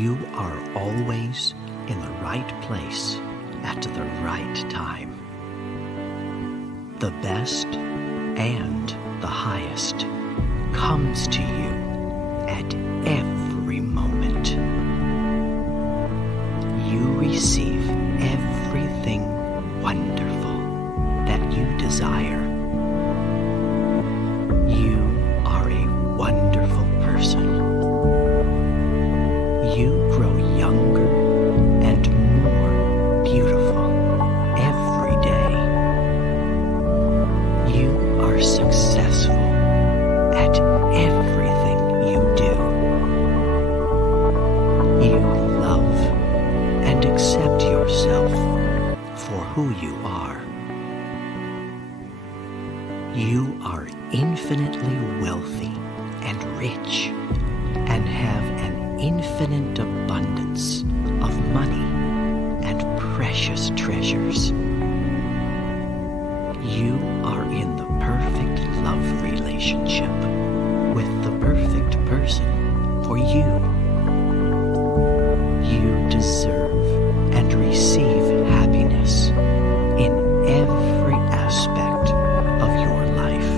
You are always in the right place at the right time. The best and the highest comes to you at every moment. You receive everything wonderful that you desire. You are a wonderful person. You grow younger and more beautiful every day. You are successful at everything you do. You love and accept yourself for who you are. You are infinitely wealthy and rich and have an infinite abundance of money and precious treasures. You are in the perfect love relationship with the perfect person for you. You deserve and receive happiness in every aspect of your life.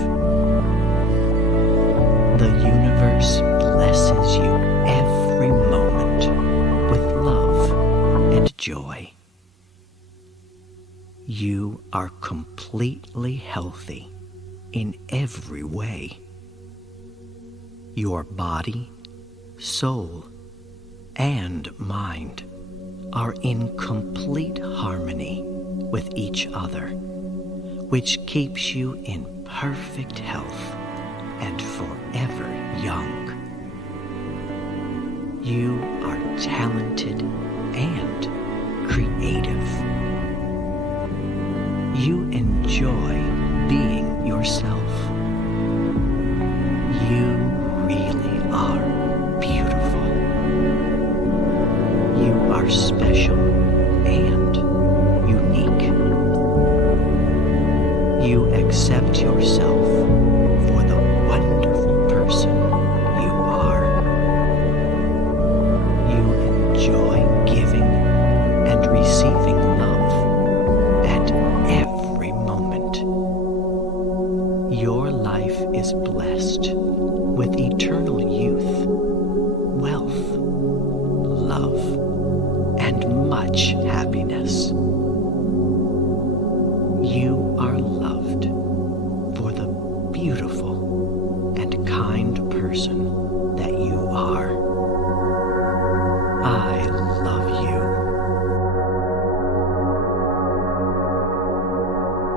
The universe blesses you every moment with love and joy. You are completely healthy in every way. Your body, soul, and mind are in complete harmony with each other, which keeps you in perfect health and forever young. You are talented and creative. You enjoy being yourself. You really are beautiful. You are special and unique. You accept yourself for the wonderful person you are. You enjoy giving and receiving love at every moment. Your life is blessed with eternal youth, wealth, love, and much happiness. You are loved for the beautiful and kind person that you are. I love you.